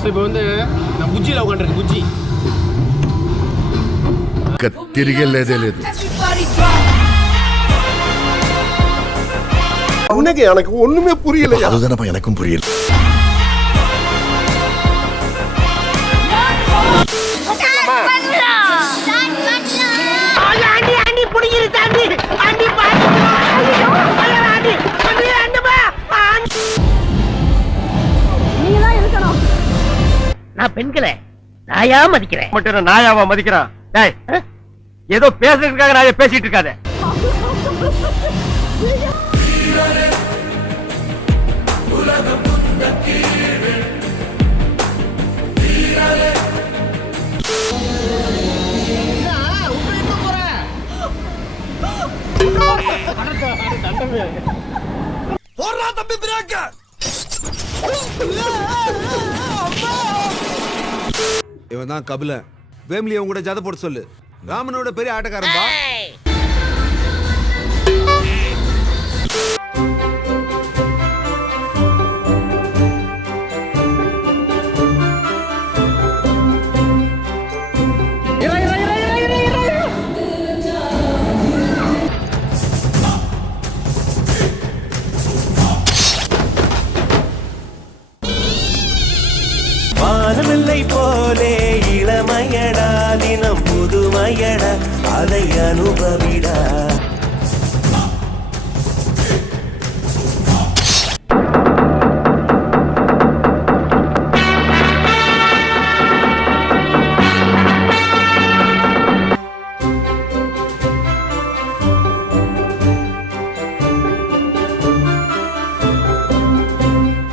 So இப்போ வந்து நான் புஜ்ஜியில் உட்காந்துருக்கு புஜ்ஜி తిరిగి వెళ్ళేదే లేదు. உனக்கு எனக்கு ஒண்ணுமே புரியலையா? அதுதானப்பா எனக்கும் புரியல. நான் பெண்களை நாயா மதிக்கிறேன். மட்டும் நாயாவா மதிக்கிறான்? டேய், ஏதோ பேசுறதுக்காக நாயா பேசிட்டு இருக்காத. இவன் தான் கபில வேம்லி அவங்க கூட ஜாத போட்டு சொல்லு. ராமனோட பெரிய ஆட்டக்காரன்பா. வானமில்லை போலே இளமையடா தினம் புதுமையடா அதை அனுபவிடா.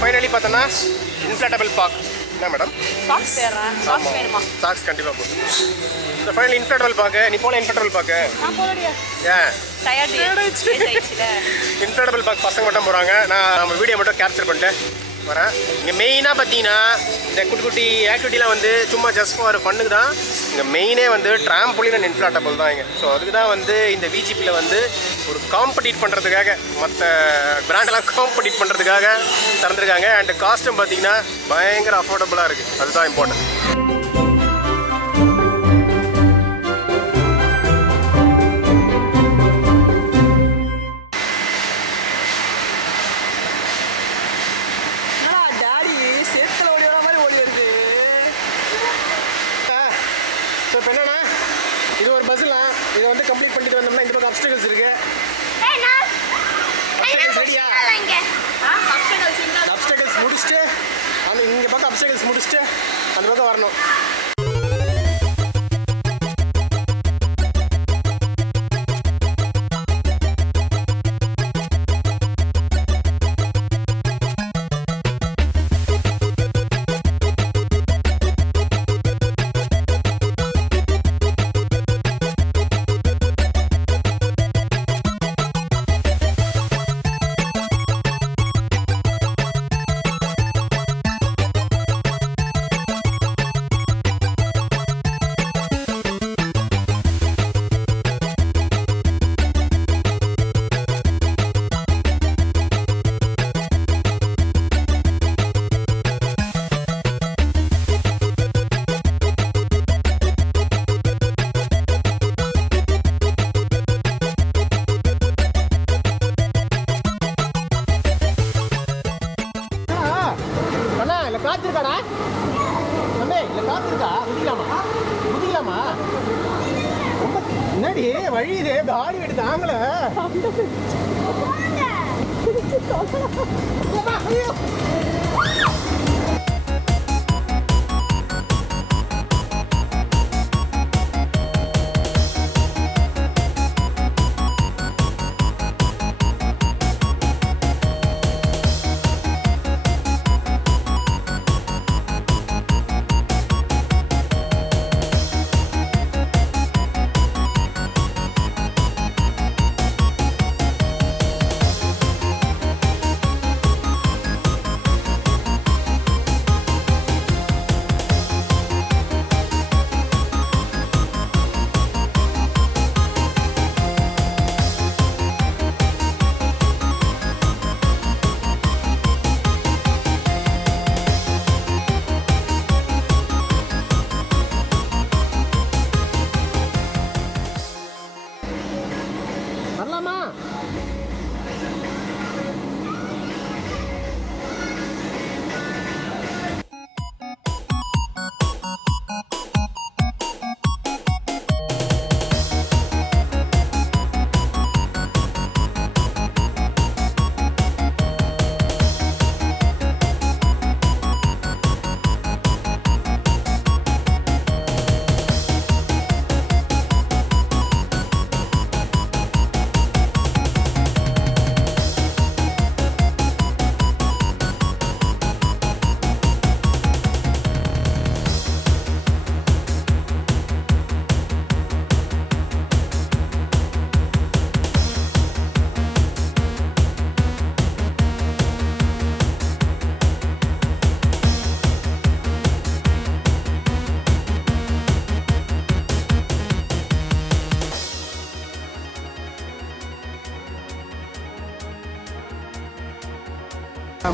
ஃபைனலி பார்த்தோன்னா இன்ஃப்ளாட்டபிள் பார்க். என்ன மேடம்? சாக்ஸ் தேடுறேன். சாக்ஸ் வேணுமா? சாக்ஸ் கண்டிப்பாக போட்டு இந்த ஃபைனல் இன்ஃப்ளாட்டபிள் பார்க்க. நீ போல இன்ஃப்ளாட்டபிள் பார்க்க நான் போறடியா. ஏன் டயர்ட் ஆயிடுச்சுல. இன்ஃப்ளாட்டபிள் பார்க் பசங்க மட்டும் போகிறாங்க. நான் நம்ம வீடியோ மட்டும் கேப்சர் பண்ணிட்டு வரேன். இங்கே மெயினாக பார்த்தீங்கன்னா இந்த குட்டி குட்டி ஆக்டிவிட்டிலாம் வந்து சும்மா ஜஸ்ட் ஃபார் ஃபன்னுக்கு தான். இங்கே மெயினே வந்து ட்ராம்போலின் அண்ட் இன்ஃப்ளாட்டபிள் தான் இங்கே. ஸோ அதுக்கு தான் வந்து இந்த விஜிபியில் வந்து ஒரு காம்படிட் பண்ணுறதுக்காக மற்ற பிராண்டெல்லாம் காம்படிட் பண்ணுறதுக்காக திறந்துருக்காங்க. அண்ட் காஸ்ட்டும் பார்த்தீங்கன்னா பயங்கர அஃபோர்டபுளாக இருக்குது. அதுதான் இம்பார்ட்டன்ட். ஸோ இப்போ என்னன்னா இது ஒரு பஸ்ஸுலாம் இதை வந்து கம்ப்ளீட் பண்ணிட்டு வந்தோம்னா இந்த பக்கம் அப்ஸ்டக்கிள்ஸ் இருக்கு. ரெடியா? அப்ஸ்டக்கிள்ஸ் முடிச்சுட்டு அந்த இங்கே பக்கம் அப்ஸ்டக்கிள்ஸ் முடிச்சுட்டு அந்த பக்கம் வரணும். காத்திருக்காடா தம்பி, இல்லை காத்திருக்கா? குதிக்கலாமா? குதிக்கலாமா? ரொம்ப என்னடி வழி இது? காடி எடுத்து தாங்கல.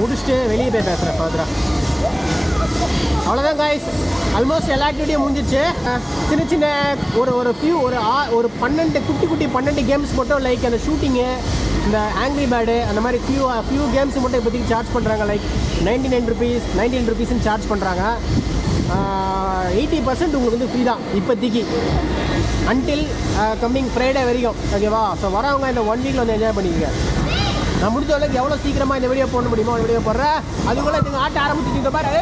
முடிச்சுட்டு வெளியே போய் பேசுகிறேன் ஃபர்தராக. அவ்வளோதான் காய்ஸ், ஆல்மோஸ்ட் எல்லா ஆக்டிவிட்டியும் முடிஞ்சிச்சு. சின்ன சின்ன ஒரு 12 கேம்ஸ் மட்டும், லைக் அந்த ஷூட்டிங்கு, இந்த ஆங்கிரி பேர்டு, அந்த மாதிரி ஃபியூ கேம்ஸ் மட்டும் இப்போதைக்கு சார்ஜ் பண்ணுறாங்க. லைக் 19 ருபீஸ்ன்னு சார்ஜ் பண்ணுறாங்க. 80% உங்களுக்கு வந்து ஃப்ரீ தான் இப்போதைக்கு, அன்டில் கம்மிங் ஃப்ரைடே வரைக்கும். ஓகேவா? ஸோ வரவங்க இந்த 1 வீக்கில் வந்து என்ஜாய் பண்ணிக்கங்க. நான் முடிஞ்ச அளவுக்கு எவ்வளோ சீக்கிரமாக இந்த வீடியோ போட முடியுமோ அந்த வீடியோ போடுறேன். அதுக்குள்ளே நீங்கள் ஆட்ட ஆரம்பிச்சுட்டு பாரு.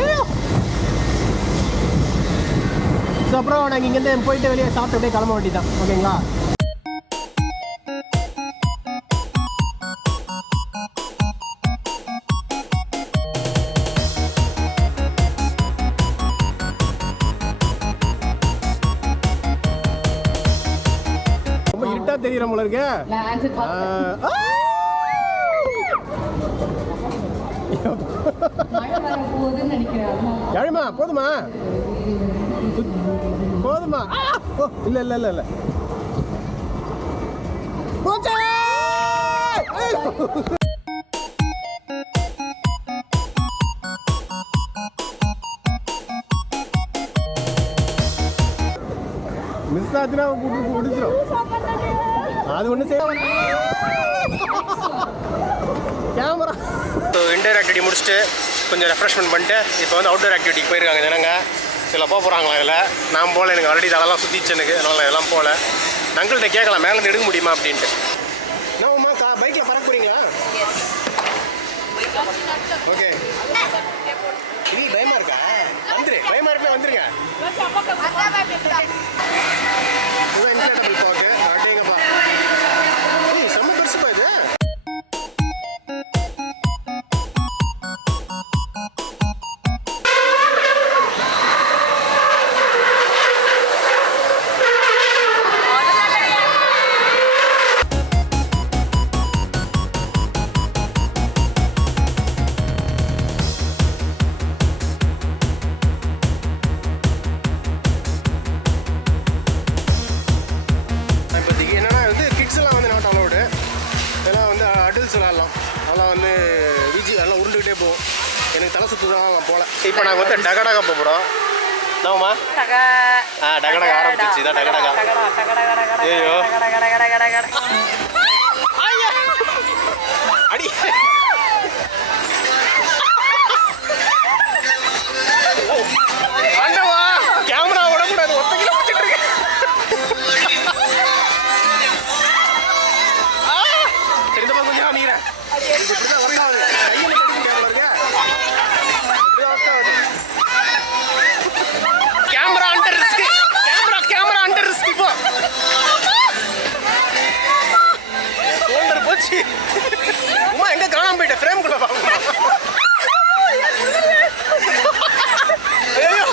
ஐயோ. ஸோ அப்புறம் நாங்கள் இங்கேருந்து போயிட்டு வெளியே சாப்பிட்டு அப்படியே கிளம்ப வேண்டியதான். ஓகேங்களா? ரொம்ப இருட்டாக தெரியுற போல இருக்கு. யாழுமா போதுமா? இல்ல இல்ல இல்ல இல்ல மிஸ் ஆச்சுன்னா முடிச்சிடும். அது ஒண்ணு செய்ய கேமரா. ஸோ இன்டோர் ஆக்டிவிட்டி முடிச்சுட்டு கொஞ்சம் ரெஃப்ரெஷ்மெண்ட் பண்ணிட்டு இப்போ வந்து அவுட்டோர் ஆக்டிவிட்டிக்கு போயிருக்காங்க ஜனங்க. சில போகிறாங்களா இதில். நான் போகல, எனக்கு ஆல்ரெடி அதெல்லாம் சுற்றிச்சு எனக்கு, அதனால் இதெல்லாம் போகல. அங்கிள்கிட்ட கேட்கலாம் மேலேருந்து எடுக்க முடியுமா அப்படின்ட்டு. என்னம்மா பைக்கில் பறக்க போகிறீங்களா? ஓகே. இது பயமாக இருக்கா? பயமாக இருப்பே வந்துருங்க. இதுதான் இன்ஃப்ளேட்டபிள் பார்க்கு. அப்படிங்கப்பா செம்ம பெருசுப்பா இது. விளாட்லாம். அதெல்லாம் வந்து அதெல்லாம் உருண்டுக்கிட்டே போகும். எனக்கு தலை சுற்று தான் போகல. இப்போ நாங்கள் வந்து டகடகா போகிறோம். என்னம்மா? டகடகா ஆரம்பிச்சிச்சு. இதான் டகடகா. ஐயோ அடி ஆண்டவா, கேமரா விடக்கூடாது. ஒத்த கிலோ வச்சுட்டு இருக்கேன். சரி, இந்த பக்கம் கொஞ்சம் காமிக்கிறேன். இப்படிதான் ஒர்க் ஆகுது. கையில் கடிக்கும் camera camera under risk. Camera under risk. இப்போ ஷோல்டர் போச்சு. உமா எங்க காணாம போயிட்ட? ஃப்ரேம் குள்ள பாப்போம். ஐயோ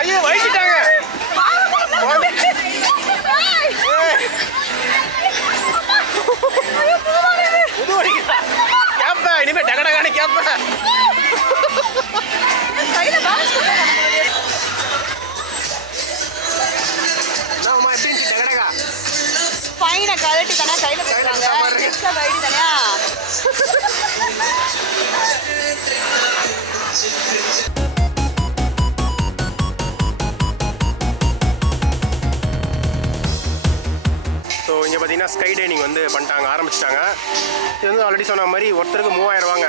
ஐயோ வயிட்டாங்க. கேப்ப இனிமே டகடகானு கேப்ப. நாம எப்படின்னு டகடகா பையனை கழட்டி தானே கையில போடுறாங்க. எக்ஸ்ட்ரா ரைடு தானே. ஸோ இங்கே பார்த்தீங்கன்னா ஸ்கை டைனிங் வந்து ஆரம்பிச்சிட்டாங்க. இது வந்து ஆல்ரெடி சொன்ன மாதிரி ஒருத்தருக்கு 3000 ரூபாங்க.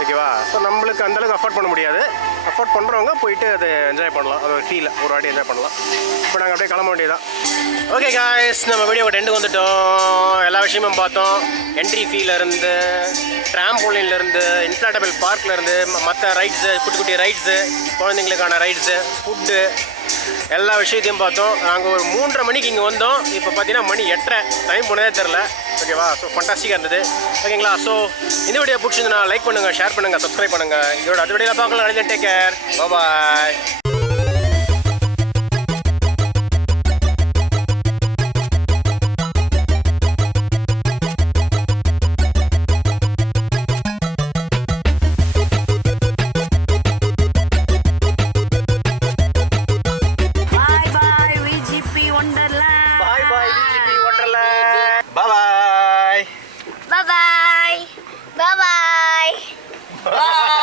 ஓகேவா? ஸோ நம்மளுக்கு அந்தளவுக்கு அஃபோர்ட் பண்ண முடியாது. அஃபோர்ட் பண்ணுறவங்க போயிட்டு அதை என்ஜாய் பண்ணலாம். அது ஒரு ஃபீல், ஒரு வாட்டி என்ஜாய் பண்ணலாம். இப்போ நாங்கள் அப்படியே கிளம்ப வேண்டியதான். ஓகே காய்ஸ், நம்ம வீடியோ எண்டுக்கு வந்துட்டோம். எல்லா விஷயமும் பார்த்தோம். என்ட்ரி ஃபீலேருந்து, ட்ராம்போலின்லேருந்து, இன்ஃப்ளாட்டபிள் பார்க்லேருந்து, மற்ற ரைட்ஸு, குட்டி குட்டி ரைட்ஸு, குழந்தைங்களுக்கான ரைட்ஸு, ஃபுட்டு, எல்லா விஷயத்தையும் பார்த்தோம். நாங்கள் ஒரு 3:30 மணிக்கு இங்கே வந்தோம். இப்போ பார்த்தீங்கன்னா மணி 8:30. டைம் போனதே தெரில. ஓகேவா? ஸோ ஃபண்டாஸ்டிக்காக இருந்தது. ஓகேங்களா? ஸோ இந்த வீடியோ பிடிச்சிருந்தா லைக் பண்ணுங்கள், ஷேர் பண்ணுங்கள், சப்ஸ்கிரைப் பண்ணுங்கள். இதோட அது வீடியோவில் பார்க்கலாம். Take care. Bye. Bye bye. Bye bye. Bye.